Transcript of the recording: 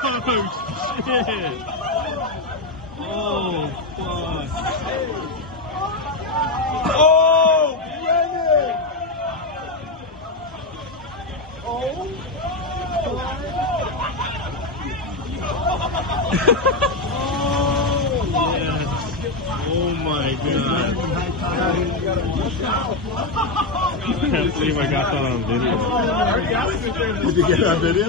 shit! Oh, fuck. Oh, Brennan! Oh, Oh my god. I can't believe I got that on video. did you get that video?